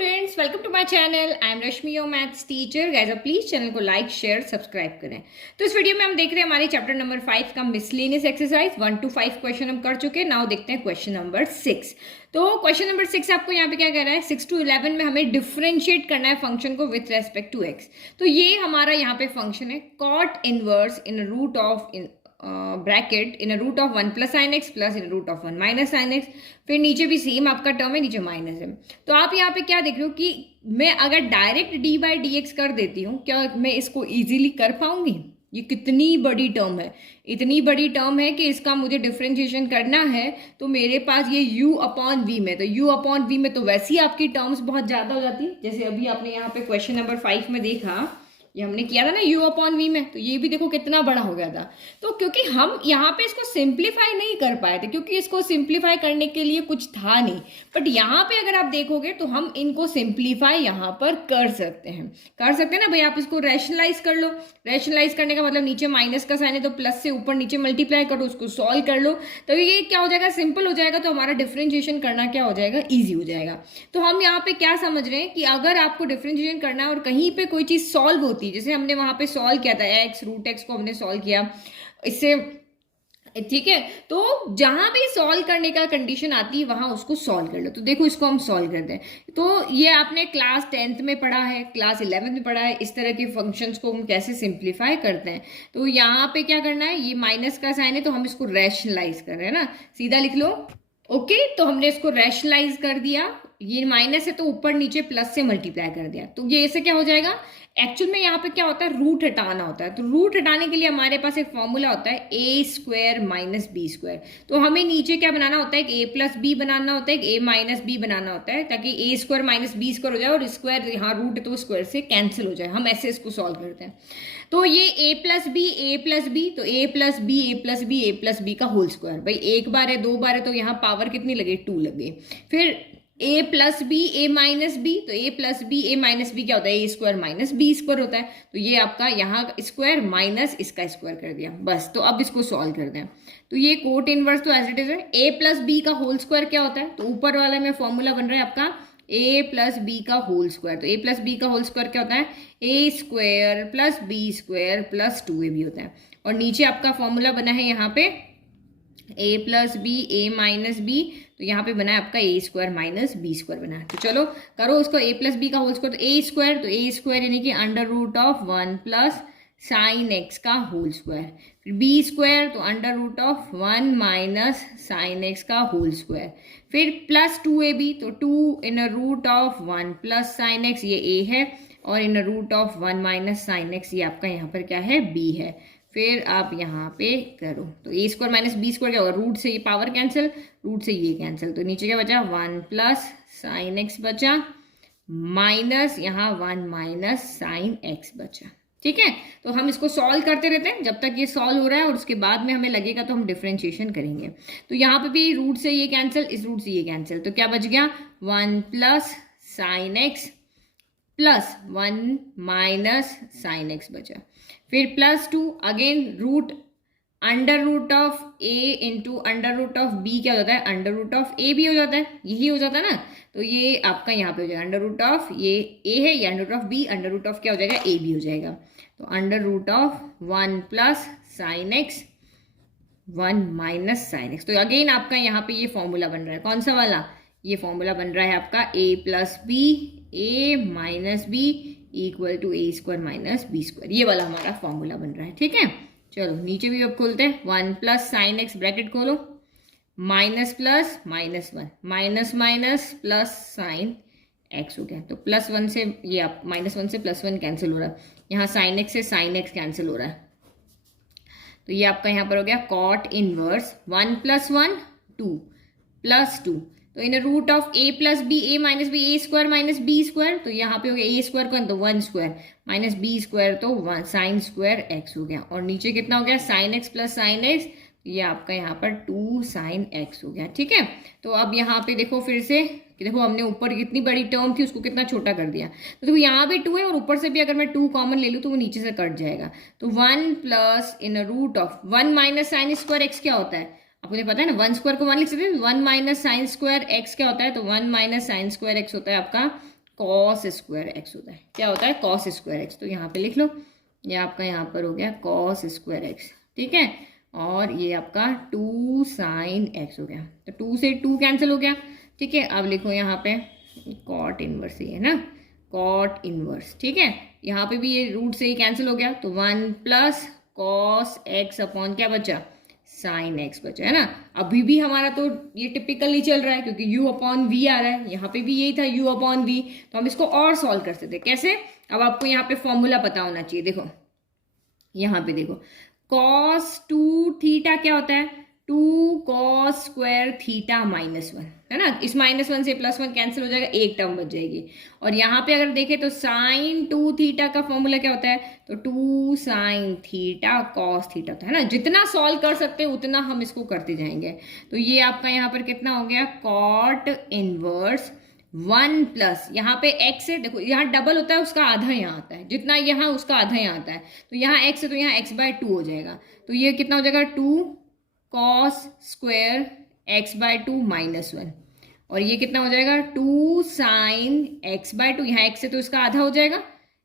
Students, welcome to my channel. I am Rashmi, your maths teacher. Guys, आप please channel को like share subscribe करें। तो इस video में हम देख रहे हैं हमारे चैप्टर नंबर 5 का मिसलेनियस एक्सरसाइज 1 to 5 क्वेश्चन हम कर चुके हैं। नाउ देखते हैं क्वेश्चन नंबर 6। तो क्वेश्चन नंबर 6 आपको यहाँ पे क्या कह रहा है, 6 to 11 में हमें डिफरेंशिएट करना है फंक्शन को विथ रेस्पेक्ट टू एक्स। तो ये हमारा यहाँ पे फंक्शन है cot inverse in root of bracket in root of 1 plus sine x plus in root of 1 minus sine x. फिर नीचे भी सेम आपका टर्म है, नीचे माइनस है। तो आप यहाँ पे क्या देख रहे हो कि मैं अगर direct D by d x कर देती हूँ, क्या मैं इसको इजीली कर पाऊंगी? ये कितनी बड़ी टर्म है, इतनी बड़ी टर्म है कि इसका मुझे डिफरेंशिएशन करना है। तो मेरे पास ये u अपॉन वी में, तो u अपॉन वी में तो वैसे ही आपकी टर्म्स बहुत ज्यादा हो जाती है। जैसे अभी आपने यहाँ पे क्वेश्चन नंबर 5 में देखा, ये हमने किया था ना u अपॉन वी में, तो ये भी देखो कितना बड़ा हो गया था। तो क्योंकि हम यहाँ पे इसको सिंप्लीफाई नहीं कर पाए थे, क्योंकि इसको सिंप्लीफाई करने के लिए कुछ था नहीं। बट यहाँ पे अगर आप देखोगे तो हम इनको सिंप्लीफाई यहाँ पर कर सकते हैं ना भाई। आप इसको रैशनलाइज कर लो। रैशनलाइज करने का मतलब नीचे माइनस का साइन है तो प्लस से ऊपर नीचे मल्टीप्लाई करो, उसको सॉल्व कर लो, तो ये क्या हो जाएगा, सिंपल हो जाएगा। तो हमारा डिफरेंशिएशन करना क्या हो जाएगा, ईजी हो जाएगा। तो हम यहाँ पे क्या समझ रहे हैं कि अगर आपको डिफरेंशिएशन करना है और कहीं पे कोई चीज सॉल्व होती है, जैसे हमने वहां पे सॉल्व किया था एक्स रूट एक्स को हमने सॉल्व किया इससे, ठीक है। तो जहां भी सॉल्व करने का कंडीशन आती है वहां उसको सॉल्व कर लो। तो देखो इसको हम सॉल्व करते हैं। तो ये आपने क्लास 10th में पढ़ा है, क्लास 11th में पढ़ा है, इस तरह के फंक्शंस को हम कैसे सिंप्लीफाई करते हैं। तो यहाँ पे क्या करना है, ये माइनस का साइन है तो हम इसको रैशनलाइज कर रहे हैं ना, सीधा लिख लो। ओके, तो हमने इसको रैशनलाइज कर दिया। ये माइनस है तो ऊपर नीचे प्लस से मल्टीप्लाई कर दिया, तो ये ऐसे क्या हो जाएगा। एक्चुअल में यहाँ पे क्या होता है, रूट हटाना होता है। तो रूट हटाने के लिए हमारे पास एक फॉर्मूला होता है A square minus B square. तो हमें नीचे क्या बनाना होता है, एक ए प्लस बी बनाना होता है, एक ए माइनस बी बनाना होता है, ताकि ए स्क्वायर माइनस बी स्क्वायर हो जाए और स्क्वायर यहाँ रूट है तो स्क्वायर से कैंसिल हो जाए। हम ऐसे इसको सॉल्व करते हैं। तो ये ए प्लस बी तो ए प्लस बी का होल स्क्वायर। भाई एक बार है, दो बार है, तो यहाँ पावर कितनी लगे, 2 लगे। फिर ए प्लस बी ए माइनस बी, तो A plus B A minus B क्या होता है, A square minus B square होता है। तो ये आपका यहाँ स्क्वायर माइनस इसका स्क्वायर कर दिया, बस। तो अब इसको सॉल्व करते हैं। तो ये कोट इनवर्स तो एज इट इज है। ए प्लस बी का होल स्क्वायर क्या होता है, तो ऊपर वाला में फॉर्मूला बन रहा है आपका ए प्लस बी का होल स्क्वायर। तो ए प्लस बी का होल स्क्वायर क्या होता है, A square plus B square plus 2ab होता है। और नीचे आपका फॉर्मूला बना है यहाँ पे a plus B A minus b, तो यहाँ पे बना है आपका a square minus B square बना है। तो चलो करो उसको, ए प्लस बी का होल स्क्वायर, तो ए स्क्वायर यानी कि under root of 1 plus sine x का होल स्क्वायर। फिर बी स्क्वायर तो under root of 1 minus sine x का होल स्क्वायर। फिर प्लस 2ab, तो 2 in root of 1 plus sine x, ये ए है, और इन root of 1 minus sine x ये आपका यहाँ पर क्या है, बी है। फिर आप यहाँ पे करो तो a square minus B square क्या होगा, रूट से ये पावर कैंसिल, रूट से ये कैंसिल, तो नीचे क्या बचा, 1 प्लस साइन एक्स बचा, माइनस यहाँ 1 माइनस साइन एक्स बचा। ठीक है, तो हम इसको सॉल्व करते रहते हैं जब तक ये सॉल्व हो रहा है, और उसके बाद में हमें लगेगा तो हम डिफरेंशिएशन करेंगे। तो यहाँ पे भी रूट से ये कैंसिल, इस रूट से ये कैंसिल, तो क्या बच गया, 1 plus sine x plus 1 minus sine x बचा। फिर plus 2 again root under root of a into under root of b क्या हो जाता है, अंडर रूट ऑफ ए भी हो जाता है, यही हो जाता है ना। तो ये आपका यहाँ पे हो जाएगा अंडर रूट ऑफ, ये ए है, ये under root of b, under root of क्या हो जाएगा, ए भी हो जाएगा। तो under root of 1 plus sine x 1 minus sine x. तो अगेन आपका यहाँ पे ये फॉर्मूला बन रहा है, कौन सा वाला, ये फॉर्मूला बन रहा है आपका A plus B A minus B equal to A square minus B square, ये वाला हमारा फॉर्मूला बन रहा है। ठीक है, चलो नीचे भी अब खोलते हैं। 1 प्लस साइन एक्स ब्रैकेट खोलो, minus plus minus 1 minus minus plus sine x हो गया। तो प्लस 1 से ये आप माइनस 1 से प्लस 1 कैंसिल हो रहा है, यहाँ साइन एक्स से साइन एक्स कैंसिल हो रहा है। तो ये आपका यहाँ पर हो गया कॉट इनवर्स 1 प्लस 1 2 प्लस 2, तो इन root of A plus B A minus B, A square minus B square, तो यहाँ पे हो गया ए स्क्वायर कौन, तो 1 स्क्वायर माइनस बी स्क्वायर तो 1 साइन स्क्वायर एक्स हो गया। और नीचे कितना हो गया, sign x plus sine x, ये आपका यहाँ पर 2 साइन एक्स हो गया। ठीक है, तो अब यहाँ पे देखो फिर से कि देखो हमने ऊपर कितनी बड़ी टर्म थी उसको कितना छोटा कर दिया। तो देखो यहाँ भी 2 है और ऊपर से भी अगर मैं 2 कॉमन ले लूँ तो वो नीचे से कट जाएगा। तो 1 plus in root of 1 minus sine square x क्या होता है, आपको पता है ना, 1 स्क्वायर को 1 लिख सकते हैं। 1 माइनस साइन स्क्वायर एक्स क्या होता है, तो 1 माइनस साइन स्क्वायर एक्स होता है आपका कॉस स्क्वायर एक्स होता है। क्या होता है? Cos square x. तो यहाँ पे लिख लो, ये आपका यहाँ पर हो गया कॉस स्क्वायर एक्स, ठीक है, और ये आपका 2 साइन एक्स हो गया। तो 2 से 2 कैंसिल हो गया, ठीक है। अब लिखो यहाँ पे कॉट इनवर्स, ये है ना कॉट इनवर्स, ठीक है। यहाँ पे भी ये रूट से ही कैंसिल हो गया, तो 1 प्लस कॉस एक्स अपॉन क्या बचा? साइन एक्स बचा, है ना। अभी भी हमारा तो ये टिपिकली चल रहा है क्योंकि u अपॉन वी आ रहा है, यहाँ पे भी यही था u अपॉन वी। तो हम इसको और सॉल्व कर सकते हैं। कैसे? अब आपको यहाँ पे फॉर्मूला पता होना चाहिए। देखो यहाँ पे देखो, cos 2 थीटा क्या होता है? 2 cos स्क्वायर थीटा -1, है ना। इस -1 से +1 कैंसिल हो जाएगा, एक टर्म बच जाएगी। और यहाँ पे अगर देखें तो साइन 2 थीटा का फॉर्मूला क्या होता है? तो 2 साइन थीटा cos थीटा होता है ना। जितना सॉल्व कर सकते हैं उतना हम इसको करते जाएंगे। तो ये आपका यहाँ पर कितना हो गया? कॉट इनवर्स 1 प्लस यहाँ पे x है, देखो यहाँ डबल होता है, उसका आधा यहाँ आता है, जितना यहाँ उसका आधा यहाँ आता है। तो यहाँ x है तो यहाँ x/2 हो जाएगा। तो ये कितना हो जाएगा? 2 cos स्क्वायर x/2 -1, और ये कितना हो जाएगा? 2 साइन x/2, यहाँ x है तो इसका आधा हो जाएगा,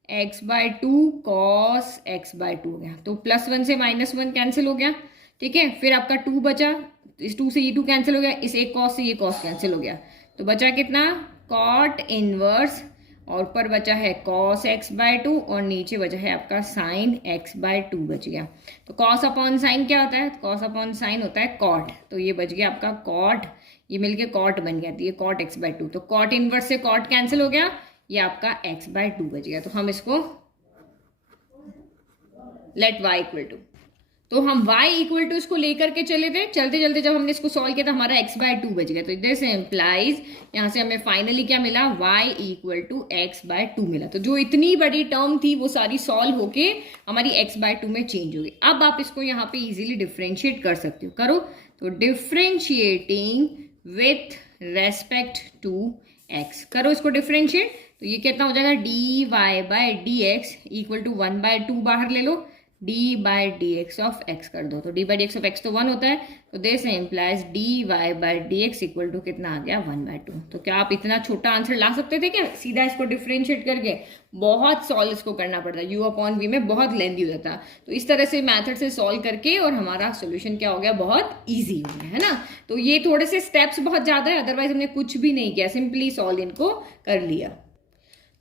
x/2 cos x/2 हो गया। तो +1 से -1 कैंसिल हो गया, ठीक है। फिर आपका 2 बचा, इस 2 से ये 2 कैंसिल हो गया, इस एक cos से ये cos कैंसिल हो गया। तो बचा कितना? कॉट इनवर्स, और ऊपर बचा है cos x/2 और नीचे बचा है आपका sin x/2 बच गया। तो cos अपॉन साइन क्या होता है? cos अपॉन साइन होता है कॉट। तो ये बच गया आपका कॉट, ये मिलके कॉट बन गया, तो ये cot x/2। तो कॉट इनवर्स से कॉट कैंसिल हो गया, ये आपका x/2 बच गया। तो हम इसको लेट y इक्वल टू, तो हम y इक्वल टू इसको लेकर के चले थे, चलते चलते जब हमने इसको सॉल्व किया तो हमारा x/2 बच गया। तो दिस इम्प्लाइज, यहाँ से हमें फाइनली क्या मिला? y इक्वल टू x/2 मिला। तो जो इतनी बड़ी टर्म थी वो सारी सॉल्व होके हमारी x/2 में चेंज हो गई। अब आप इसको यहाँ पे इजीली डिफ्रेंशिएट कर सकते हो, करो। तो differentiating with respect to x, करो इसको डिफ्रेंशिएट। तो ये कितना हो जाएगा? dy/dx इक्वल टू 1/2 बाहर ले लो, d/dx ऑफ x कर दो। तो d/dx ऑफ x तो 1 होता है, तो this implies dy/dx equal to कितना आ गया? 1/2। तो क्या आप इतना छोटा आंसर ला सकते थे क्या सीधा इसको डिफ्रेंशिएट करके? बहुत सॉल्व इसको करना पड़ता है, u अपॉन v में बहुत लेंथी हो जाता। तो इस तरह से मैथड से सॉल्व करके और हमारा सोल्यूशन क्या हो गया? बहुत ईजी हो गया, है ना। तो ये थोड़े से स्टेप्स बहुत ज़्यादा है, अदरवाइज हमने कुछ भी नहीं किया, सिंपली सॉल्व इनको कर लिया।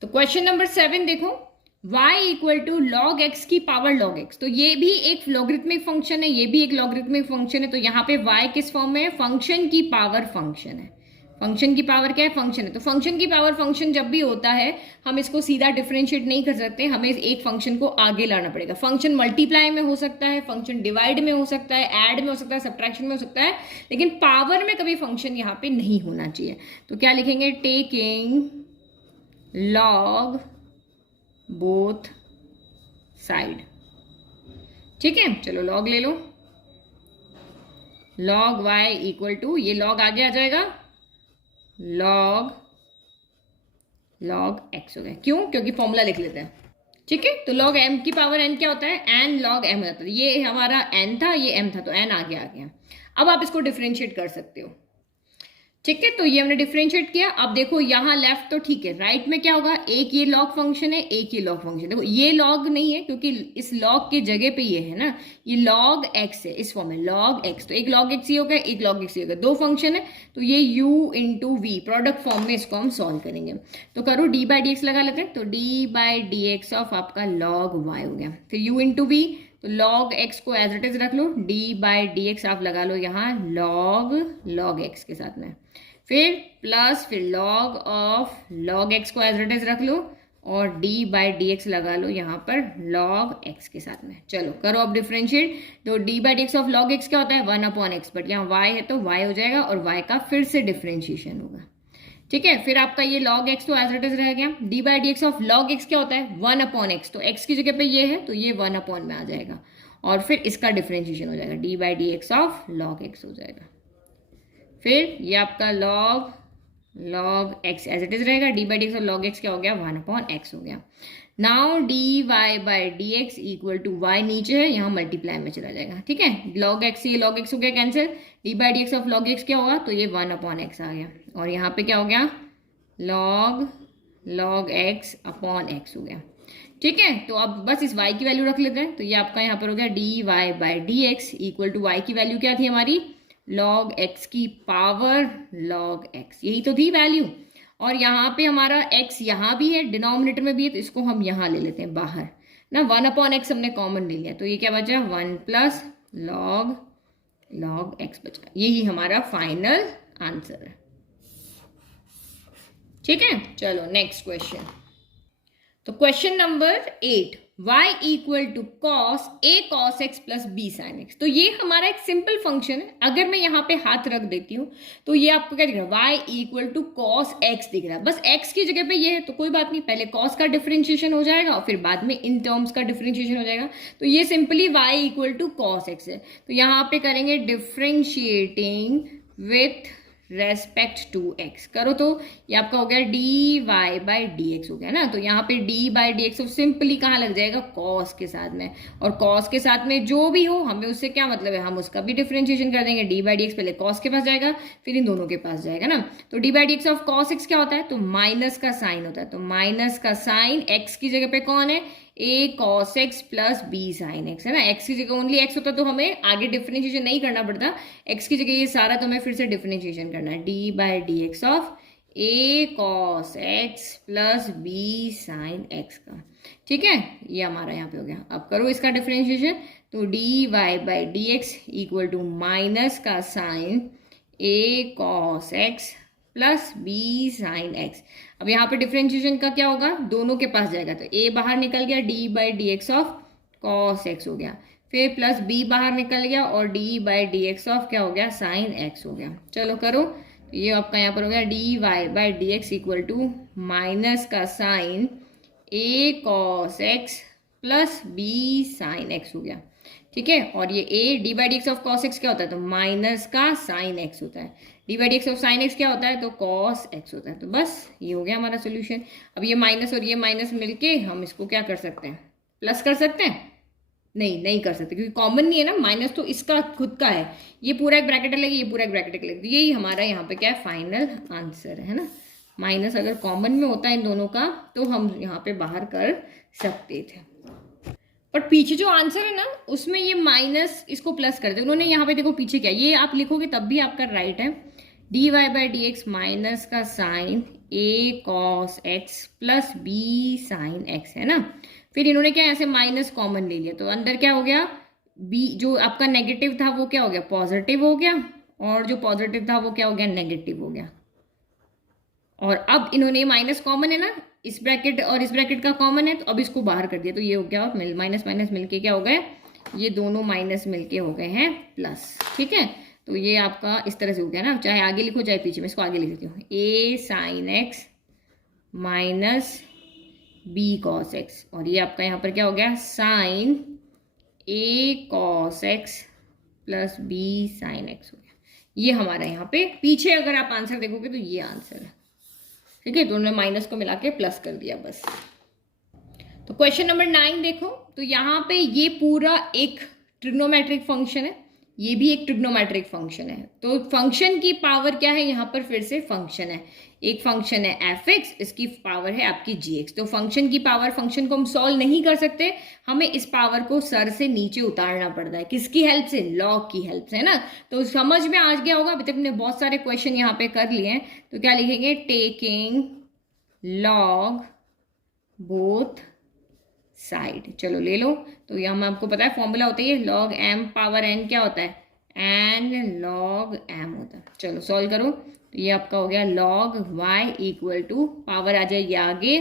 तो क्वेश्चन नंबर 7 देखो, y equal to log x की पावर लॉग एक्स। तो ये भी एक लॉगरिथमिक फंक्शन है, ये भी एक लॉगरिथमिक फंक्शन है। तो यहाँ पे y किस फॉर्म में है? फंक्शन की पावर फंक्शन है। फंक्शन की पावर क्या है? फंक्शन है। तो फंक्शन की पावर फंक्शन जब भी होता है हम इसको सीधा डिफरेंशिएट नहीं कर सकते, हमें एक फंक्शन को आगे लाना पड़ेगा। फंक्शन मल्टीप्लाई में हो सकता है, फंक्शन डिवाइड में हो सकता है, ऐड में हो सकता है, सब्ट्रैक्शन में हो सकता है, लेकिन पावर में कभी फंक्शन यहाँ पे नहीं होना चाहिए। तो क्या लिखेंगे? टेकिंग लॉग बोथ साइड, ठीक है। चलो लॉग ले लो, लॉग y इक्वल टू, ये लॉग आगे आ जाएगा, लॉग x हो गया। क्यों? क्योंकि फॉर्मूला लिख लेते हैं, ठीक है। तो लॉग m की पावर n क्या होता है? n log m होता है। ये हमारा n था, ये m था, तो n आगे आ गया। अब आप इसको डिफरेंशिएट कर सकते हो, ठीक है। तो ये हमने डिफरेंशिएट किया। अब देखो यहाँ लेफ्ट तो ठीक है, राइट में क्या होगा? एक ये लॉग फंक्शन है, एक ये लॉग फंक्शन। देखो ये लॉग नहीं है क्योंकि इस लॉग के जगह पे ये है ना, ये लॉग एक्स है, इस फॉर्म में लॉग एक्स। तो एक लॉग एक्स ही होगा, एक लॉग एक्स ही होगा, दो फंक्शन है। तो ये u into v product form में इसको हम सॉल्व करेंगे। तो करो d/dx लगा लेते हैं। तो d/dx ऑफ आपका लॉग y हो गया, फिर u इंटू वी, तो लॉग एक्स को एज इट इज रख लो, d/dx आप लगा लो यहाँ लॉग एक्स के साथ में, फिर प्लस, फिर लॉग ऑफ लॉग एक्स को एज इट इज रख लो, और d/dx लगा लो यहाँ पर log x के साथ में। चलो करो अब डिफरेंशिएट। तो d/dx ऑफ log x क्या होता है? 1/x, बट यहाँ y है तो y हो जाएगा, और y का फिर से डिफरेंशिएशन होगा, ठीक है। फिर आपका ये log x तो एज इट इज रह गया। d/dx ऑफ log x क्या होता है? 1/x, तो x की जगह पे ये है तो ये 1/ में आ जाएगा, और फिर इसका डिफरेंशिएशन हो जाएगा, d/dx ऑफ log x हो जाएगा। फिर ये आपका log x as it is रहेगा, d/dx और log x क्या हो गया? 1/x हो गया। Now dy/dx equal to y नीचे है, यहाँ मल्टीप्लाई में चला जाएगा, ठीक है। log x, ये log x हो गया cancel, d/dx of log x क्या होगा? तो ये 1/x आ गया, और यहाँ पे क्या हो गया? log x अपॉन x हो गया। ठीक है, तो अब बस इस y की वैल्यू रख लेते हैं। तो ये आपका यहाँ पर हो गया dy by d x equal to y की वैल्यू क्या थी हमारी, log x की पावर log x, यही तो थी वैल्यू। और यहाँ पे हमारा x यहाँ भी है, डिनोमिनेटर में भी है, तो इसको हम यहाँ ले लेते हैं बाहर ना, 1 अपॉन एक्स हमने कॉमन ले लिया, तो ये क्या बचा 1 प्लस log x बचा। यही हमारा फाइनल आंसर है। ठीक है, चलो नेक्स्ट क्वेश्चन। तो question number 8, y equal to cos a cos x plus b sin x। तो ये हमारा एक सिंपल फंक्शन है। अगर मैं यहाँ पे हाथ रख देती हूँ तो ये आपको क्या दिख रहा है, y equal to cos x दिख रहा है। बस x की जगह पे ये है तो कोई बात नहीं, पहले cos का डिफरेंशिएशन हो जाएगा और फिर बाद में इन टर्म्स का डिफरेंशिएशन हो जाएगा। तो ये simply y equal to cos x है। तो यहाँ पे करेंगे differentiating with respect to x, करो तो ये आपका हो गया dy बाई डी एक्स हो गया ना। तो यहाँ पे d by d x simply कहाँ लग जाएगा, cos के साथ में, और cos के साथ में जो भी हो हमें उससे क्या मतलब है, हम उसका भी डिफरेंशिएशन कर देंगे। d बाई डी एक्स पहले cos के पास जाएगा फिर इन दोनों के पास जाएगा ना। तो d by d x of cos x क्या होता है, तो माइनस का साइन होता है। तो माइनस का साइन x की जगह पे कौन है, a cos x plus b sin x है ना। x की जगह ओनली x होता तो हमें आगे डिफरेंशिएशन नहीं करना पड़ता, x की जगह ये सारा तो हमें फिर से डिफरेंशिएशन करना है। d by d x of a cos x plus b sin x का। ठीक है, ये हमारा यहाँ पे हो गया। अब करो इसका डिफरेंशिएशन, तो dy by d x equal to minus का sine a cos x plus B sine x. अब यहाँ पे डिफरेंशिएशन का क्या होगा, दोनों के पास जाएगा, तो a बाहर निकल गया, d by d x of cos x हो गया, फिर प्लस b बाहर निकल गया और d by d x of क्या हो गया, साइन एक्स हो गया। चलो करो, तो ये आपका यहाँ पर हो गया dy by d x equal to minus का sine a cos x plus b sine x हो गया। ठीक है, और ये a d by d x of cos x क्या होता है, तो माइनस का साइन एक्स होता है। d by d x of sine x क्या होता है, तो कॉस एक्स होता है। तो बस ये हो गया हमारा सोल्यूशन। अब ये माइनस और ये माइनस मिलके हम इसको क्या कर सकते हैं, प्लस कर सकते हैं, नहीं कर सकते क्योंकि कॉमन नहीं है ना, माइनस तो इसका खुद का है, ये पूरा एक ब्रैकेट लगेगी, ये पूरा एक ब्रैकेट लगेगी। यही हमारा यहाँ पे क्या है, फाइनल आंसर है ना। माइनस अगर कॉमन में होता है इन दोनों का तो हम यहाँ पे बाहर कर सकते थे, बट पीछे जो आंसर है ना उसमें ये माइनस इसको प्लस कर दे उन्होंने। यहाँ पे देखो पीछे क्या, ये आप लिखोगे तब भी आपका राइट है, dy by d x minus का sine a cos x plus b sine x है ना। फिर इन्होंने क्या यहाँ से माइनस कॉमन ले लिया, तो अंदर क्या हो गया, b जो आपका नेगेटिव था वो क्या हो गया, पॉजिटिव हो गया, और जो पॉजिटिव था वो क्या हो गया, नेगेटिव हो गया। और अब इन्होंने माइनस कॉमन है ना, इस ब्रैकेट और इस ब्रैकेट का कॉमन है, तो अब इसको बाहर कर दिया, तो ये हो गया माइनस माइनस मिलके क्या हो गए, ये दोनों माइनस मिलके हो गए हैं प्लस। ठीक है, तो ये आपका इस तरह से हो गया ना, चाहे आगे लिखो चाहे पीछे, मैं इसको आगे लिख देती हूँ, a sine x minus b cos x, और ये आपका यहाँ पर क्या हो गया, sine a cos x plus b sine x हो गया। ये हमारा यहाँ पे पीछे अगर आप आंसर देखोगे तो ये आंसर है। ठीक है, तो उन्होंने माइनस को मिला के प्लस कर दिया बस। तो क्वेश्चन नंबर 9 देखो, तो यहाँ पे ये पूरा एक ट्रिग्नोमेट्रिक फंक्शन है, ये भी एक ट्रिग्नोमेट्रिक फंक्शन है। तो फंक्शन की पावर क्या है, यहाँ पर फिर से फंक्शन है, एक फंक्शन है एफ एक्स, इसकी पावर है आपकी जी एक्स। तो फंक्शन की पावर, फंक्शन को हम सॉल्व नहीं कर सकते, हमें इस पावर को सर से नीचे उतारना पड़ता है, किसकी हेल्प से, लॉग की हेल्प से, है ना। तो समझ में आ गया होगा, अभी तक हमने बहुत सारे क्वेश्चन यहाँ पे कर लिए हैं। तो क्या लिखेंगे, टेकिंग लॉग बोथ साइड, चलो ले लो। तो ये हम आपको पता है फॉर्मूला होता है, लॉग एम पावर एन क्या होता है, एन लॉग एम होता है। चलो सॉल्व करो, तो ये आपका हो गया log y equal to power आ जाएगी आगे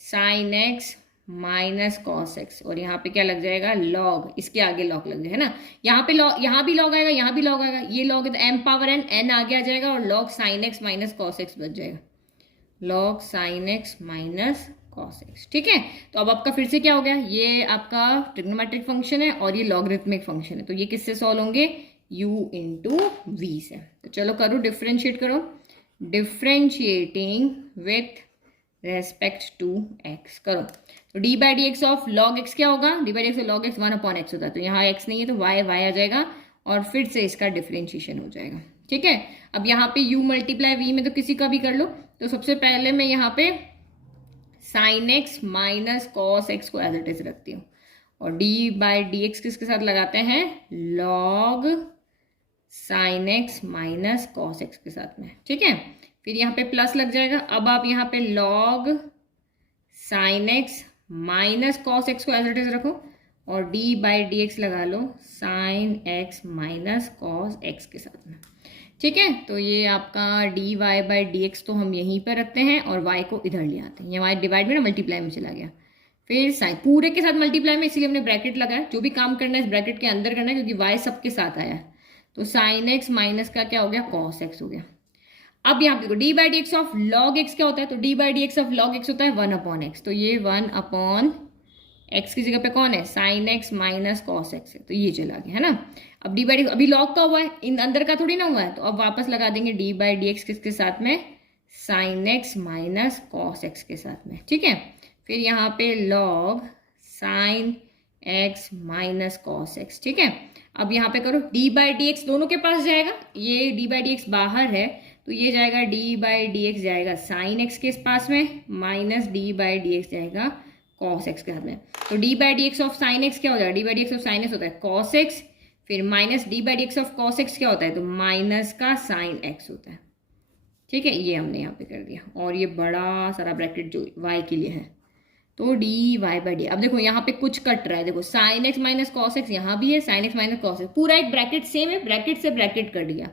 sine x minus cos x, और यहाँ पे क्या लग जाएगा, लॉग, इसके आगे लॉग लग जाएगा, है ना। यहाँ पे लॉग, यहाँ भी लॉग आएगा, यहाँ भी लॉग आएगा, ये लॉग है तो एम पावर एन, एन आगे आ जाएगा और log sine x minus cos x बच जाएगा, log sine x minus cos x. ठीक है, तो अब आपका फिर से क्या हो गया, ये आपका ट्रिग्नोमेट्रिक फंक्शन है और ये लॉगरिथमिक फंक्शन है, तो ये किससे सॉल्व होंगे, u इंटू वी से। तो चलो करो, डिफ्रेंशिएट करो, differentiating with respect to x करो। तो d by d x of log x क्या होगा, d by d x of log x 1 upon x होता है, तो यहाँ x नहीं है तो y आ जाएगा और फिर से इसका डिफ्रेंशिएशन हो जाएगा। ठीक है, अब यहाँ पे u मल्टीप्लाई v में तो किसी का भी कर लो। तो सबसे पहले मैं यहाँ पे sign x minus cos x को एज इट इज रखती हूँ, और डी बाई डी एक्स किसके साथ लगाते हैं, log sine x minus cos x के साथ में, ठीक है। फिर यहाँ पे प्लस लग जाएगा। अब आप यहाँ पे log sine x minus cos x को एज इट इज रखो, और डी बाई डी एक्स लगा लो sine x minus cos x के साथ में, ठीक है। तो ये आपका d y by d x तो हम यहीं पर रखते हैं और वाई को इधर ले आते हैं। ये वाई डिवाइड में ना मल्टीप्लाई में चला गया। फिर साइन पूरे के साथ मल्टीप्लाई में, इसीलिए हमने ब्रैकेट लगाया। जो भी काम करना है इस ब्रैकेट के अंदर करना है, क्योंकि वाई सबके साथ आया है। तो साइन एक्स माइनस का क्या हो गया, कॉस एक्स हो गया। अब यहाँ पे देखो D by d x of log x क्या होता है, तो d by d x of log x होता है 1 अपॉन एक्स। तो ये 1 अपॉन एक्स की जगह पे कौन है, sine x minus cos x है, तो ये चला गया, है ना। अब डी बाई डी अभी लॉग का हुआ है, इन अंदर का थोड़ी ना हुआ है, तो अब वापस लगा देंगे डी बाई डी एक्स किसके साथ में, sign x minus cos x के साथ में, ठीक है। फिर यहाँ पे log sine x minus cos x, ठीक है। अब यहाँ पे करो डी बाई डी एक्स दोनों के पास जाएगा, ये डी बाई डी एक्स बाहर है, तो ये जाएगा डी बाई डी एक्स जाएगा साइन एक्स के पास में, minus D by d x जाएगा कॉस एक्स के हाथ में। तो d by d x of sine x क्या हो जाएगा, D by d x of sine x होता है कॉस एक्स, फिर minus D by d x of cos x क्या होता है, तो माइनस का साइन एक्स होता है, ठीक है। ये हमने यहाँ पे कर दिया, और ये बड़ा सारा ब्रैकेट जो वाई के लिए है, तो डी वाई बाई डी। अब देखो यहाँ पे कुछ कट रहा है, देखो sign x minus cos x यहाँ भी है, sine x minus cos x, पूरा एक ब्रैकेट सेम है, ब्रैकेट से ब्रैकेट कट गया,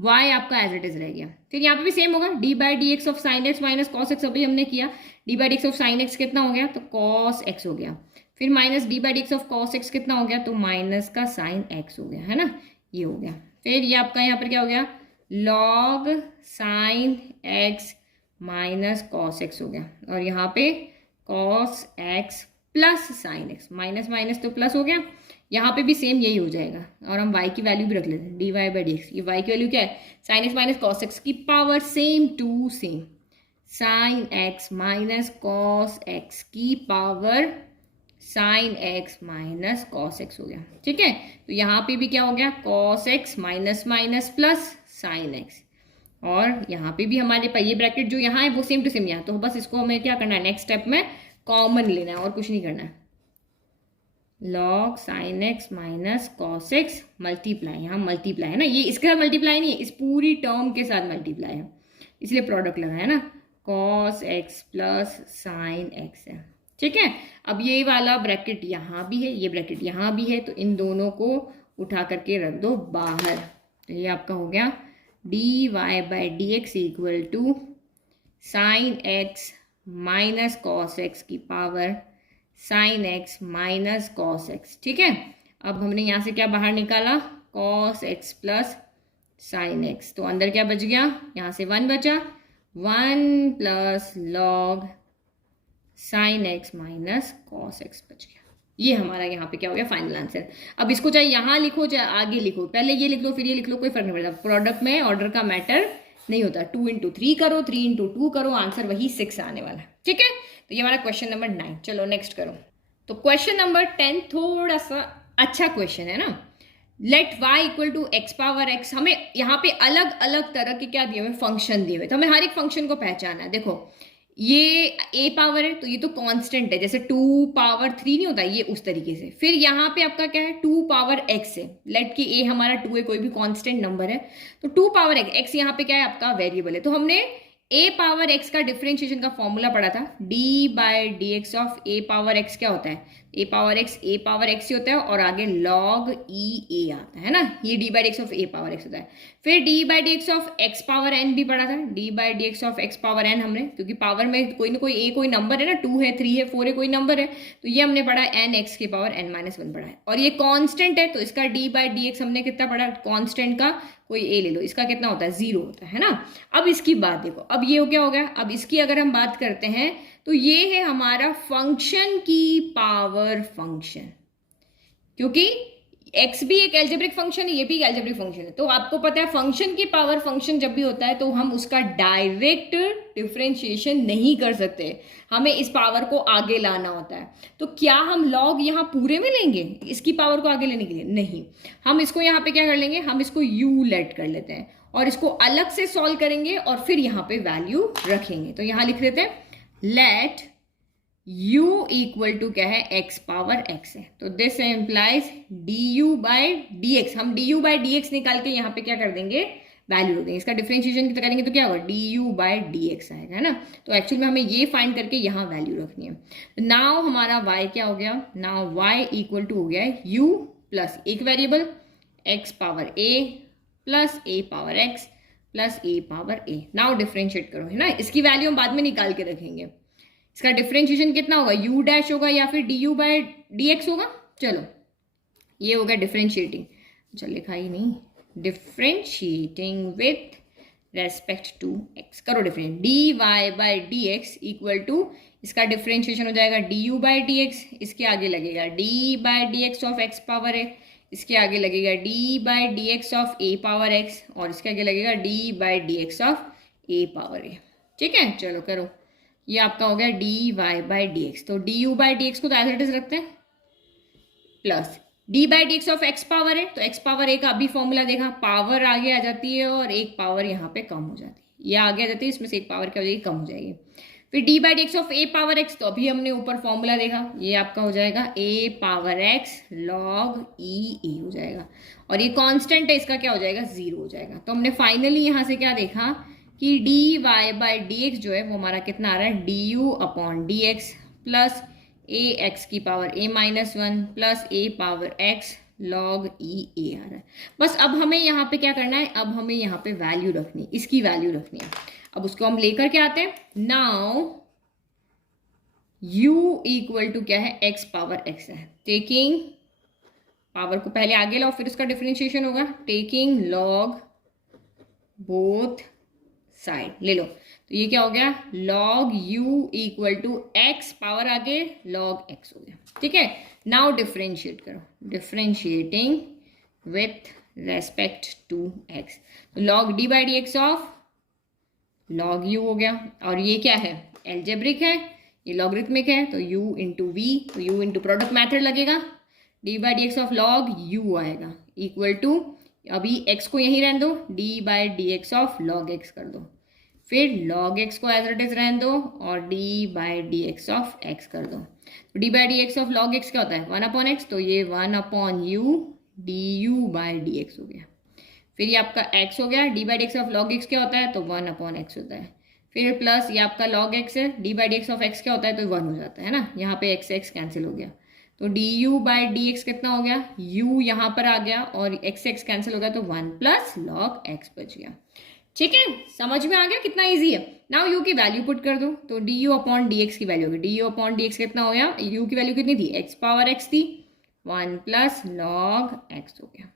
y आपका एज इट इज रह गया। फिर यहाँ पे भी सेम होगा, D by d x of sine x minus cos x अभी हमने किया, D by d x of sine x कितना हो गया, तो कॉस एक्स हो गया। फिर minus D by d x of cos x कितना हो गया, तो माइनस का साइन एक्स हो गया, है ना, ये हो गया। फिर ये आपका यहाँ पर क्या हो गया, log sine x minus cos x हो गया, और यहाँ पे cos x plus sine x, minus minus तो प्लस हो गया। यहाँ पे भी सेम यही हो जाएगा, और हम y की वैल्यू भी रख लेते हैं, d y by d x. ये y की वैल्यू क्या है, sine x minus cos x की power same to same, sine x minus cos x की power sine x minus cos x हो गया, ठीक है। तो यहाँ पे भी क्या हो गया, cos x minus minus plus sine x, और यहाँ पे भी हमारे पास ये ब्रैकेट जो यहाँ है वो सेम टू सेम यहाँ, तो बस इसको हमें क्या करना है, नेक्स्ट स्टेप में कॉमन लेना है और कुछ नहीं करना है। Log sine x minus cos x multiply, यहाँ मल्टीप्लाई है ना, ये इसके साथ मल्टीप्लाई नहीं है, इस पूरी टर्म के साथ मल्टीप्लाई है, इसलिए प्रोडक्ट लगा है ना, cos x plus sine x है, ठीक है। अब ये वाला ब्रैकेट यहाँ भी है, ये ब्रैकेट यहाँ भी है, तो इन दोनों को उठा करके रख दो बाहर। तो ये आपका हो गया d y by d x equal to sine x minus cos x की power sine x minus cos x, ठीक है। अब हमने यहाँ से क्या बाहर निकाला, cos x plus sine x, तो अंदर क्या बच गया, यहाँ से 1 बचा, 1 plus log sine x minus cos x बच गया। ये हमारा यहाँ पे क्या हो गया, फाइनल आंसर। अब इसको चाहे यहाँ लिखो चाहे आगे लिखो, पहले ये लिख लो फिर ये लिख लो, कोई फर्क नहीं पड़ता, प्रोडक्ट में ऑर्डर का मैटर नहीं होता। 2 into 3 करो, 3 into 2 करो, आंसर वही 6 आने वाला है, ठीक है। तो ये हमारा क्वेश्चन नंबर 9। चलो नेक्स्ट करो। तो क्वेश्चन नंबर 10 थोड़ा सा अच्छा क्वेश्चन है ना। Let y equal to x power x, हमें यहाँ पे अलग अलग तरह के क्या दिए हुए, फंक्शन दिए हुए, तो हमें हर एक फंक्शन को पहचाना है। देखो ये a पावर है, तो ये तो कांस्टेंट है, जैसे 2 पावर 3 नहीं होता, ये उस तरीके से। फिर यहाँ पे आपका क्या है, 2 पावर x है, लेट कि a हमारा 2 है, कोई भी कांस्टेंट नंबर है, तो 2 पावर x यहाँ पे क्या है, आपका वेरिएबल है। तो हमने a पावर x का डिफरेंशिएशन का फॉर्मूला पढ़ा था, d by d x of a power x क्या होता है, a पावर x ही होता है, और आगे log e a आता है ना, ये d by d x of a power x होता है। फिर d by d x of x power n भी पढ़ा था, d by d x of x power n हमने, क्योंकि पावर में कोई ना कोई a कोई नंबर है ना, 2 है 3 है 4 है, कोई नंबर है, तो ये हमने पढ़ा n x की पावर n माइनस 1 पढ़ा है। और ये कांस्टेंट है, तो इसका d बाई डी एक्स हमने कितना पढ़ा, कांस्टेंट का कोई a ले लो, इसका कितना होता है, 0 होता है ना। अब इसकी बात देखो, अब ये क्या हो गया, अब इसकी अगर हम बात करते हैं तो ये है हमारा फंक्शन की पावर फंक्शन, क्योंकि x भी एक एल्जेब्रिक फंक्शन है, ये भी एक एल्जेब्रिक फंक्शन है। तो आपको पता है फंक्शन की पावर फंक्शन जब भी होता है तो हम उसका डायरेक्ट डिफरेंशिएशन नहीं कर सकते, हमें इस पावर को आगे लाना होता है। तो क्या हम लॉग यहाँ पूरे में लेंगे इसकी पावर को आगे लेने के लिए, नहीं, हम इसको यहाँ पे क्या कर लेंगे, हम इसको u लेट कर लेते हैं और इसको अलग से सॉल्व करेंगे और फिर यहाँ पे वैल्यू रखेंगे। तो यहाँ लिख देते हैं लेट u इक्वल टू क्या है, x पावर x है। तो this implies du by dx। हम du बाय dx निकाल के यहाँ पे क्या कर देंगे, वैल्यू रख देंगे। इसका डिफरेंशिएशन करेंगे तो क्या होगा, du बाय dx आएगा, है ना। तो एक्चुअली में हमें ये फाइंड करके यहाँ वैल्यू रखनी है। नाउ हमारा y क्या हो गया, नाउ y इक्वल टू हो गया है u प्लस एक variable x power a plus a power x plus a power a। Now differentiate करो, है ना। इसकी वैल्यू हम बाद में निकाल के रखेंगे। इसका डिफरेंशिएशन कितना होगा, u डैश होगा या फिर du बाय dx होगा। चलो ये होगा डिफरेंशिएटिंग, चल लिखा ही नहीं, differentiating with respect to x। करो different, dy by dx equal to, इसका डिफरेंशिएशन हो जाएगा du बाय dx, इसके आगे लगेगा d by dx of x power a, इसके आगे लगेगा d by dx of a power x, और इसके आगे लगेगा d by dx of a power a। ठीक है, चलो करो, ये आपका हो गया dy बाय dx। तो du बाय dx को तो एज इट इज रखते हैं, plus d by d x of x power है। तो x पावर a का अभी फॉर्मूला देखा, पावर आगे आ जाती है और एक पावर यहाँ पे कम हो जाती है, ये आगे आ जाती है, इसमें से एक पावर क्या हो जाएगी, कम हो जाएगी। फिर d by d x of a power x, तो अभी हमने ऊपर फॉर्मूला देखा, ये आपका हो जाएगा a power x log e a हो जाएगा, और ये कांस्टेंट है, इसका क्या हो जाएगा, 0 हो जाएगा। तो हमने फाइनली यहाँ से क्या देखा कि dy बाई डी एक्स जो है वो हमारा कितना आ रहा है, du upon D x plus a x की power a minus 1 plus a power x log e a आ रहा है। बस अब हमें यहाँ पे क्या करना है, अब हमें यहाँ पे वैल्यू रखनी, इसकी वैल्यू रखनी है। अब उसको हम लेकर के आते हैं। नाउ u इक्वल टू क्या है, x पावर x है। टेकिंग पावर को पहले आगे लाओ, फिर उसका डिफरेंशिएशन होगा, टेकिंग log बोथ साइड ले लो। तो ये क्या हो गया, log u equal to x power आगे log x हो गया। ठीक है, नाउ डिफरेंशिएट करो, differentiating with respect to x। तो log d by d x of log u हो गया, और ये क्या है, एल्जेब्रिक है, ये लॉगरिथमिक है, तो u इंटू वी, तो u इंटू प्रोडक्ट मैथड लगेगा, d by d x of log u आएगा इक्वल टू, अभी x को यहीं रहने दो, d by d x of log x कर दो, फिर log x को एज इट इज रहने दो और d by d x of x कर दो। तो d by d x of log x क्या होता है, 1 अपॉन x, तो ये 1 upon u du by d x हो गया। फिर ये आपका x हो गया, d by d x of log x क्या होता है, तो 1 अपॉन x होता है। फिर प्लस ये आपका log x है, d by d x of x क्या होता है, तो 1 हो जाता है ना, यहाँ पे x कैंसिल हो गया, तो du बाई डी एक्स कितना हो गया, u यहाँ पर आ गया और x कैंसिल हो गया, तो 1 प्लस log x बच गया। ठीक है, समझ में आ गया कितना इजी है। नाउ u की वैल्यू पुट कर दो, तो du अपॉन डी एक्स की वैल्यू होगी, du अपॉन डी एक्स कितना हो गया, u की वैल्यू कितनी थी, x पावर x थी, 1 प्लस log x हो गया।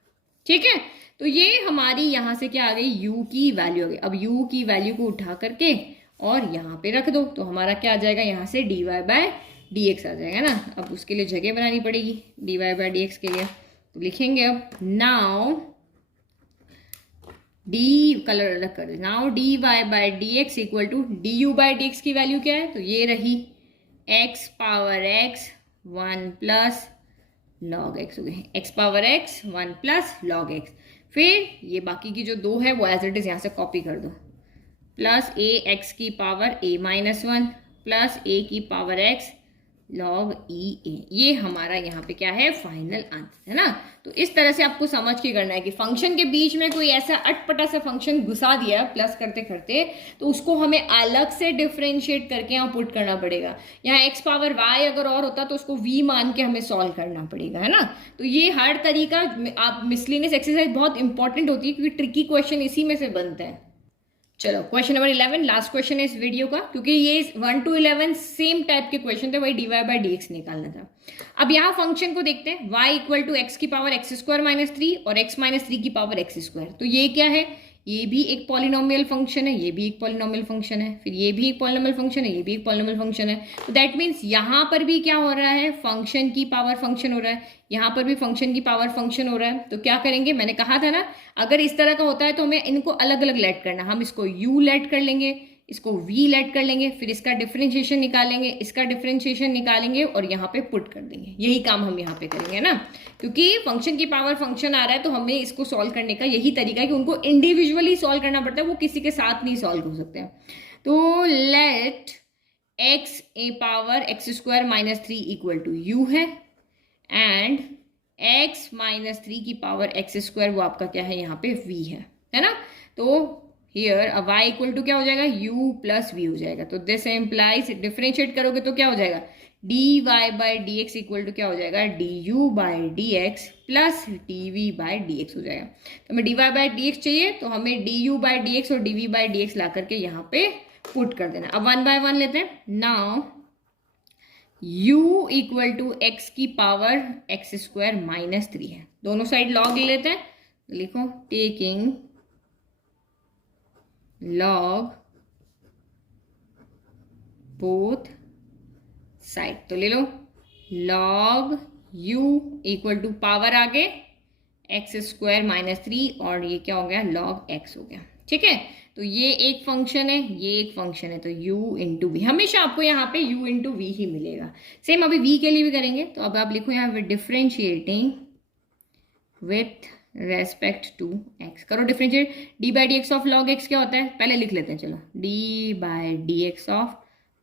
ठीक है, तो ये हमारी यहाँ से क्या आ गई, u की वैल्यू आ गई। अब u की वैल्यू को उठा करके और यहाँ पे रख दो, तो हमारा क्या आ जाएगा, यहाँ से dy बाय डी एक्स आ जाएगा ना। अब उसके लिए जगह बनानी पड़ेगी dy बाय डी एक्स के लिए, तो लिखेंगे अब नाउ d कलर अलग कर दे, now dy by d x equal to du by d x की वैल्यू क्या है, तो ये रही x power x 1 plus log x हो गए, x power x 1 plus log x। फिर ये बाकी की जो 2 है वो एज इट इज यहाँ से कॉपी कर दो, प्लस a x की power a minus 1 plus a की power x log e a। ये हमारा यहाँ पे क्या है, फाइनल आंसर है ना। तो इस तरह से आपको समझ के करना है कि फंक्शन के बीच में कोई ऐसा अटपटा सा फंक्शन घुसा दिया प्लस करते करते, तो उसको हमें अलग से डिफरेंशिएट करके यहाँ पुट करना पड़ेगा। यहाँ x पावर y अगर और होता तो उसको v मान के हमें सॉल्व करना पड़ेगा, है ना। तो ये हर तरीका, आप मिसलेनियस एक्सरसाइज बहुत इंपॉर्टेंट होती है क्योंकि ट्रिकी क्वेश्चन इसी में से बनते हैं। चलो क्वेश्चन नंबर 11, लास्ट क्वेश्चन है इस वीडियो का, क्योंकि ये 1 to 11 सेम टाइप के क्वेश्चन थे, वही dy बाई डी एक्स निकालना था। अब यहाँ फंक्शन को देखते हैं, y इक्वल टू एक्स की पावर एक्स स्क्वायर माइनस 3 और x माइनस 3 की पावर एक्स स्क्वायर। तो ये क्या है, ये भी एक पॉलिनोमियल फंक्शन है, ये भी एक पॉलिनोमियल फंक्शन है, फिर ये भी एक पॉलिनोमियल फंक्शन है, ये भी एक पॉलिनोमियल फंक्शन है। तो दैट मीन्स यहाँ पर भी क्या हो रहा है, फंक्शन की पावर फंक्शन हो रहा है, यहाँ पर भी फंक्शन की पावर फंक्शन हो रहा है। तो क्या करेंगे, मैंने कहा था ना, अगर इस तरह का होता है तो हमें इनको अलग अलग लेट करना, हम इसको u लेट कर लेंगे, इसको v लेट कर लेंगे, फिर इसका डिफरेंशिएशन निकालेंगे, इसका डिफरेंशिएशन निकालेंगे और यहाँ पे पुट कर देंगे। यही काम हम यहाँ पे करेंगे ना, क्योंकि फंक्शन की पावर फंक्शन आ रहा है तो हमें इसको सॉल्व करने का यही तरीका है कि उनको इंडिविजुअली सॉल्व करना पड़ता है, वो किसी के साथ नहीं सॉल्व हो सकते हैं। तो let x a power x square minus 3 equal to u है, एंड एक्स माइनस 3 की पावर एक्स स्क्वायर वो आपका क्या है यहाँ पे v है ना। तो हियर अब y इक्वल टू क्या हो जाएगा, u प्लस v हो जाएगा। तो दिस इम्प्लाइज डिफरेंशिएट करोगे तो क्या हो जाएगा, dy by d x equal to क्या हो जाएगा, du by d x plus dv by d x हो जाएगा। तो हमें dy बाई डी एक्स चाहिए, तो हमें du बाई डी एक्स और dv बाई डी एक्स ला करके यहाँ पे पुट कर देना। अब 1 बाय 1 लेते हैं। Now u equal to x की पावर एक्स स्क्वायर माइनस 3 है, दोनों साइड लॉग ले लेते हैं। तो लिखो टेकिंग लॉग बोथ साइड, तो ले लो log u equal to power आगे एक्स स्क्वायर माइनस 3 और ये क्या हो गया, लॉग x हो गया। ठीक है, तो ये एक फंक्शन है, ये एक फंक्शन है, तो u इंटू वी, हमेशा आपको यहाँ पे u इंटू वी ही मिलेगा। सेम अभी v के लिए भी करेंगे। तो अब आप लिखो यहाँ पे differentiating with respect to x, करो differentiate. D by d x of log x क्या होता है, पहले लिख लेते हैं, चलो d by d x of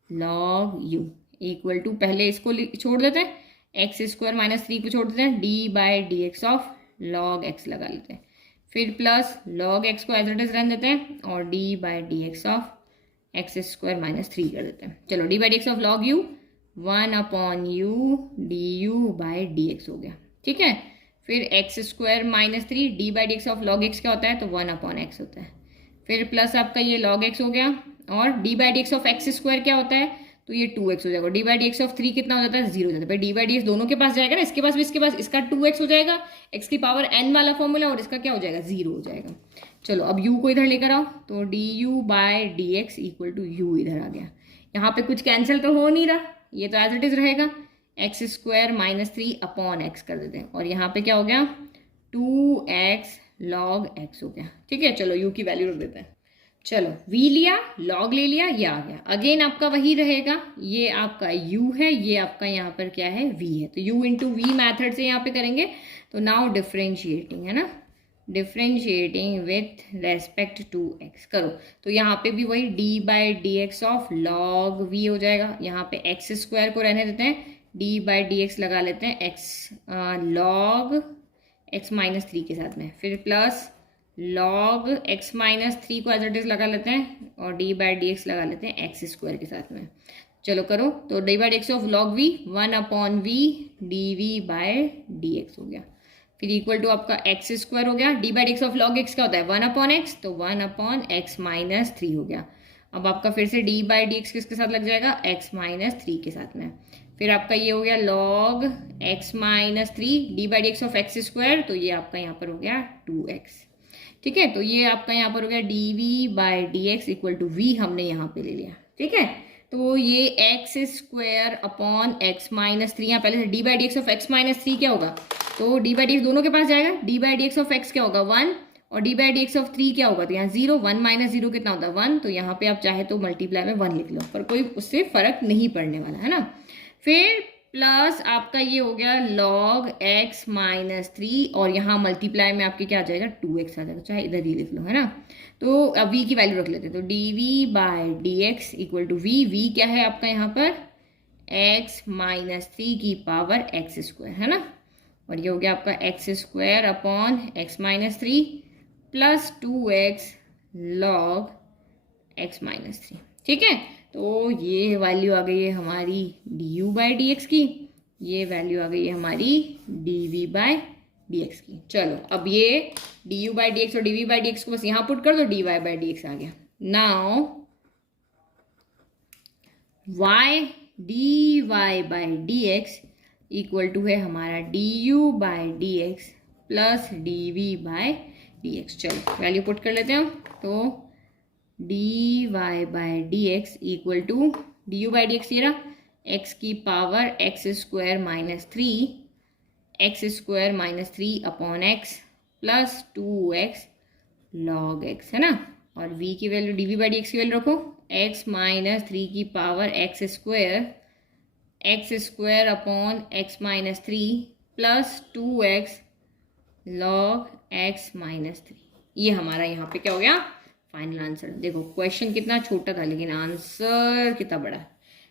log u equal to, पहले इसको छोड़ देते हैं, एक्स स्क्वायर माइनस 3 को छोड़ देते हैं, D by d x of log x लगा लेते हैं, फिर प्लस लॉग x को एज इट इज रहने देते हैं और d by d x of x square minus 3 कर देते हैं। चलो d by d x of log u 1 upon U D u by d x हो गया। ठीक है, फिर x square minus 3 D by d x of log x क्या होता है, तो 1 अपॉन एक्स होता है, फिर प्लस आपका ये लॉग x हो गया, और d by d x of x square क्या होता है, तो ये 2x हो जाएगा। D by d x of 3 कितना हो जाता है, 0 हो जाता है। डी बाई डी एक्स दोनों के पास जाएगा ना, इसके पास भी इसके पास, इसका 2x हो जाएगा, x की पावर n वाला फॉर्मूला, और इसका क्या हो जाएगा, 0 हो जाएगा। चलो अब u को इधर लेकर आओ, तो d u by d x equal to u इधर आ गया। यहाँ पे कुछ कैंसिल तो हो नहीं रहा, ये तो एज इट इज रहेगा, x square minus 3 upon x कर देते हैं, और यहाँ पे क्या हो गया, 2x लॉग x हो गया। ठीक है, चलो u की वैल्यू रख देते हैं। चलो v लिया, log ले लिया, ये आ गया। अगेन आपका वही रहेगा, ये आपका u है, ये आपका यहाँ पर क्या है, v है, तो u इंटू वी मैथड से यहाँ पे करेंगे। तो नाउ डिफरेंशिएटिंग है ना, differentiating with respect to x करो, तो यहाँ पे भी वही d by d x of log v हो जाएगा। यहाँ पे एक्स स्क्वायर को रहने देते हैं, डी बाई डी एक्स लगा लेते हैं, एक्स लॉग एक्स माइनस 3 के साथ में, फिर प्लस लॉग एक्स माइनस 3 को एज इट इज लगा लेते हैं, और डी बाई डी एक्स लगा लेते हैं एक्स स्क्वायर के साथ में। चलो करो, तो d by d x of log v 1 upon v d v by d x हो गया, फिर इक्वल टू आपका एक्स स्क्वायर हो गया। D by d x of log x क्या होता है, 1 अपॉन एक्स, तो 1 अपॉन एक्स माइनस 3 हो गया। अब आपका फिर से डी बाई डी एक्स किसके साथ लग जाएगा, एक्स माइनस 3 के साथ में, फिर आपका ये हो गया log x minus 3 D by d x of x square, तो ये आपका यहाँ पर हो गया 2x। ठीक है, तो ये आपका यहाँ पर हो गया d v by d x equal to v हमने यहाँ पे ले लिया। ठीक है, तो ये x square upon x minus 3, यहाँ पहले से d by d x of x minus 3 क्या होगा, तो डी बाई डी एक्स दोनों के पास जाएगा, D by d x of x क्या होगा 1, और d by d x of 3 क्या होगा, तो यहाँ 0, 1 माइनस 0 कितना होता है 1, तो यहाँ पे आप चाहे तो मल्टीप्लाई में 1 लिख लो, पर कोई उससे फर्क नहीं पड़ने वाला है ना। फिर प्लस आपका ये हो गया लॉग एक्स माइनस 3, और यहाँ मल्टीप्लाई में आपके क्या आ जाएगा 2x आ जाएगा, चाहे इधर ही लिख लो है ना। तो अब v की वैल्यू रख लेते हैं, तो d v by d x equal to v क्या है आपका यहाँ पर x माइनस 3 की पावर एक्स स्क्वायर है ना, और ये हो गया आपका x square upon x minus 3 plus 2x log x minus 3। ठीक है, तो ये वैल्यू आ गई है हमारी d u by d x की, ये वैल्यू आ गई है हमारी d v by d x की। चलो अब ये d u by d x और d v by d x को बस यहाँ पुट कर दो, d y by d x आ गया। Now y d y by d x equal to है हमारा d u by d x plus d v by d x. चलो वैल्यू पुट कर लेते हैं हम, तो d y by d x equal to d u by d x, ये रहा एक्स की power x square minus 3, x square minus 3 upon x plus 2x log x है ना, और v की value d v by d x की value रखो, x minus 3 की power x square upon x minus 3 plus 2x log x minus 3। ये हमारा यहाँ पे क्या हो गया फाइनल आंसर। देखो क्वेश्चन कितना छोटा था लेकिन आंसर कितना बड़ा है।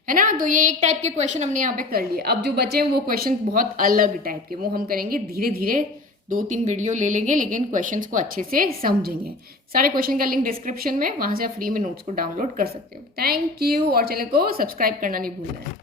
है ना। तो ये एक टाइप के क्वेश्चन हमने यहाँ पे कर लिए। अब जो बचे हैं वो क्वेश्चन बहुत अलग टाइप के, वो हम करेंगे धीरे धीरे, 2-3 वीडियो ले लेंगे, लेकिन क्वेश्चंस को अच्छे से समझेंगे। सारे क्वेश्चन का लिंक डिस्क्रिप्शन में, वहां से आप फ्री में नोट्स को डाउनलोड कर सकते हो। थैंक यू, और चैनल को सब्सक्राइब करना नहीं भूलना है।